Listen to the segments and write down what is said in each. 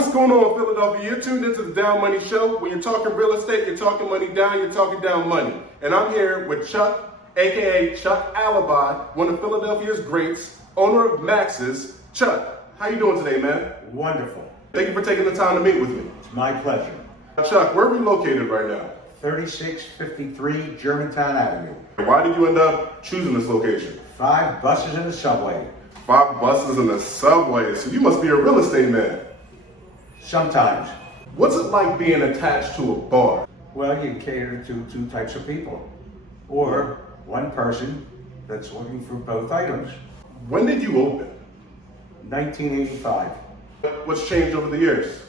What's going on, Philadelphia? You're tuned into the Down Money Show. When you're talking real estate, you're talking money down, you're talking down money. And I'm here with Chuck, aka Chuck Alibi, one of Philadelphia's greats, owner of Max's. Chuck, how you doing today, man? Wonderful. Thank you for taking the time to meet with me. It's my pleasure. Chuck, where are we located right now? 3653 Germantown Avenue. Why did you end up choosing this location? 5 buses in the subway. 5 buses in the subway, so you must be a real estate man. Sometimes. What's it like being attached to a bar? Well, you cater to 2 types of people. Or one person that's looking for both items. When did you open? 1985. What's changed over the years?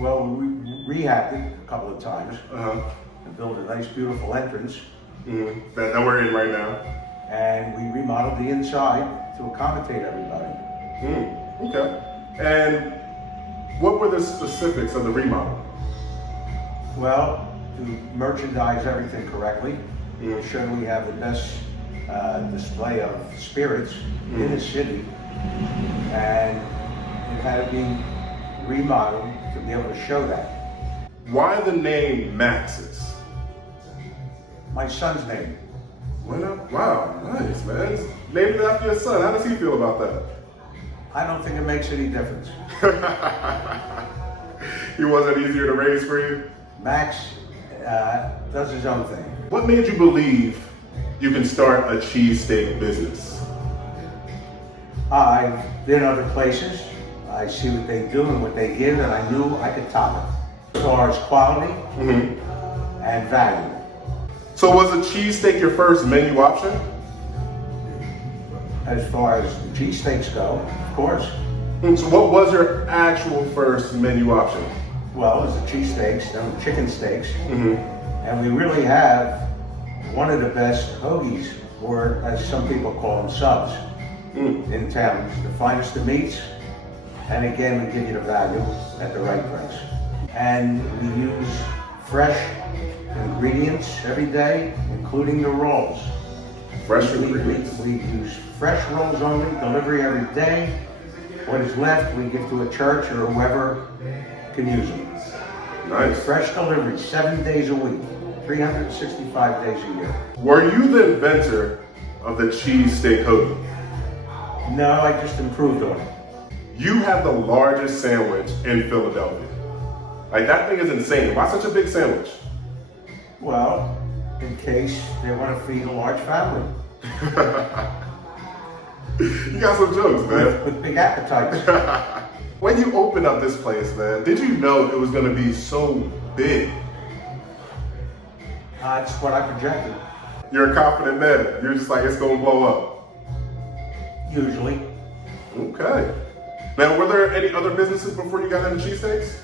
Well, we rehabbed it a couple of times. And built a nice, beautiful entrance. That we're in right now. And we remodeled the inside to accommodate everybody. Okay. And what were the specifics of the remodel? Well, to merchandise everything correctly, ensure we have the best display of spirits in the city, and it had to be remodeled to be able to show that. Why the name Max's? My son's name. Weiner? Wow, nice, man. Named it after your son. How does he feel about that? I don't think it makes any difference. He wasn't easier to raise for you? Max does his own thing. What made you believe you can start a cheesesteak business? I've been other places. I see what they do and what they give, and I knew I could top it. As far as quality and value. So was a cheesesteak your first menu option? As far as the cheesesteaks go, of course. So what was your actual first menu option? Well, it was the cheesesteaks, then the chicken steaks. And we really have one of the best hoagies, or as some people call them, subs, in town. The finest of meats, and again, we give you the value at the right price. And we use fresh ingredients every day, including the rolls. Fresh ingredients? We use fresh rolls only, delivery every day. What is left, we give to a church or whoever can use them. Nice. Fresh delivery, 7 days a week, 365 days a year. Were you the inventor of the cheesesteak hoagie? No, I just improved on it. You have the largest sandwich in Philadelphia. Like, that thing is insane. Why such a big sandwich? Well, in case they want to feed a large family. You got some jokes, man. With big appetites. When you opened up this place, man, did you know it was going to be so big? That's what I projected. You're a confident man. You're just like, it's going to blow up. Usually. Okay. Now, were there any other businesses before you got into cheesesteaks?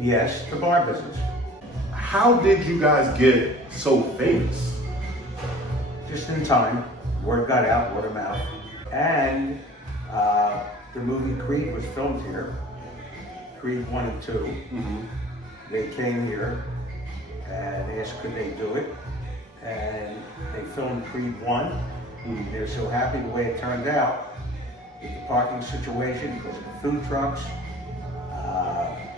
Yes, the bar business. How did you guys get so famous? Just in time. Word got out, word of mouth. And the movie Creed was filmed here. Creed 1 and 2. They came here and asked could they do it. And they filmed Creed 1. They were so happy the way it turned out with the parking situation, because of the food trucks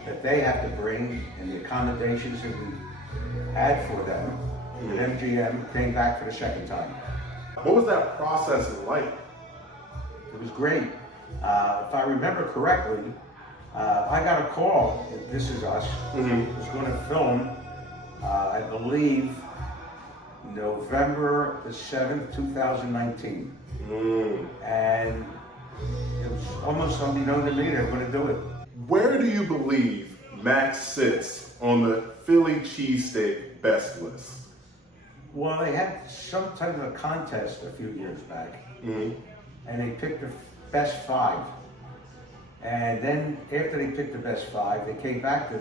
that they had to bring and the accommodations that we had for them. And MGM came back for the second time. What was that process like? It was great. If I remember correctly, I got a call, This Is Us, was going to film, I believe, November the 7th, 2019. And it was almost unbeknown to me they were going to do it. Where do you believe Max sits on the Philly cheesesteak best list? Well, they had some type of a contest a few years back, and they picked the best 5. And then after they picked the best 5, they came back to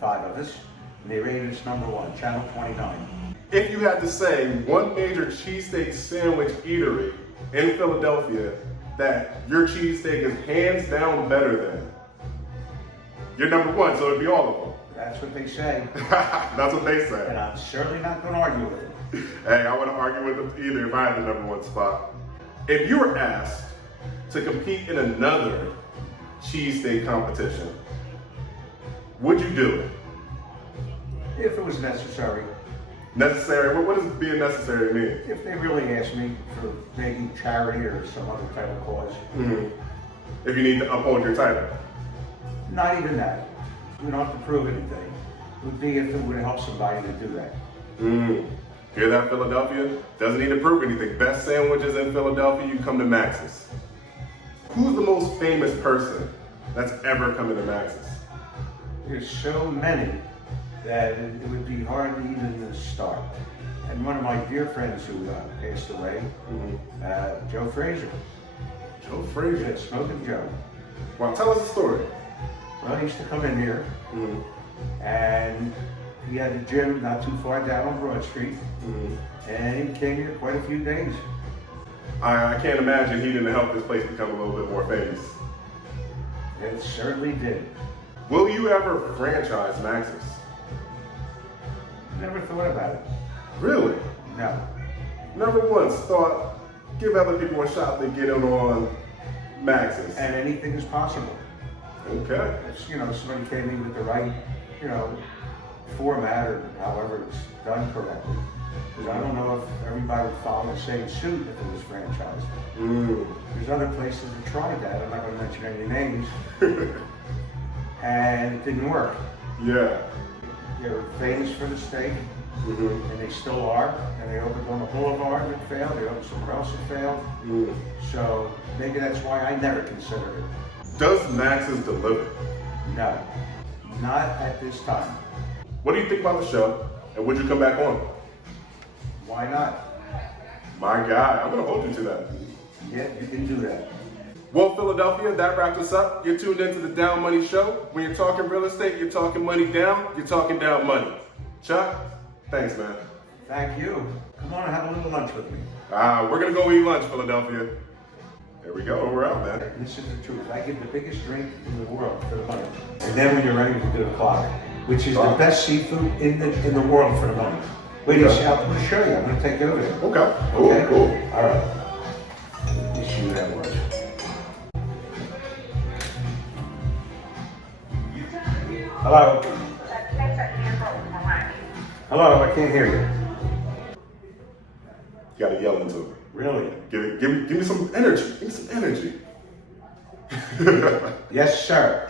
5 of us, and they rated us #1, Channel 29. If you had to say one major cheesesteak sandwich eatery in Philadelphia that your cheesesteak is hands down better than, you're #1, so it'd be all of them. That's what they say. That's what they say. And I'm certainly not going to argue with it. Hey, I wouldn't argue with them either if I had the #1 spot. If you were asked to compete in another cheesesteak competition, Would you do it? If it was necessary. Necessary? What does being necessary mean? If they really asked me for maybe charity or some other type of cause. Mm-hmm. If you need to uphold your title. Not even that. We don't have to prove anything. It would be if it would help somebody to do that. Hear that, Philadelphia? Doesn't need to prove anything. Best sandwiches in Philadelphia, you come to Max's. Who's the most famous person that's ever come into Max's? There's so many that it would be hard to even start. And one of my dear friends who passed away, Joe Frazier. Joe Frazier? Yeah, Smoking Joe. Well, tell us the story. Well, he used to come in here, and he had a gym not too far down on Broad Street, and he came here quite a few days. I can't imagine he didn't help this place become a little bit more famous. It certainly did. Will you ever franchise Max's? Never thought about it. Really? No. Never once thought, give other people a shot to get in on Max's. And anything is possible. Okay. If, somebody came in with the right, format or however it's done correctly. Because I don't know if everybody would follow the same suit if it was franchised. There's other places that tried that. I'm not going to mention any names. And it didn't work. Yeah. They were famous for the steak, and they still are. And they opened on the boulevard that failed. They opened somewhere else that failed. So maybe that's why I never considered it. Does Max's deliver? No, not at this time. What do you think about the show? And would you come back on? Why not? My guy, I'm going to hold you to that. Yeah, you can do that. Well, Philadelphia, that wraps us up. You're tuned into the Down Money Show. When you're talking real estate, you're talking money down, you're talking down money. Chuck, thanks, man. Thank you. Come on and have a little lunch with me. We're going to go eat lunch, Philadelphia. There we go. We're out, man. This is the truth. I give the biggest drink in the world for the money. And then when you're ready, we do the clock, which is the best seafood in the world for the money. Wait a second. I'm going to show you. I'm going to take you over there. Okay. Cool, cool. All right. Let me see who that was. Hello? Hello, I can't hear you. You got to yell into it. Really? Give me some energy. Give me some energy. Yes, sir.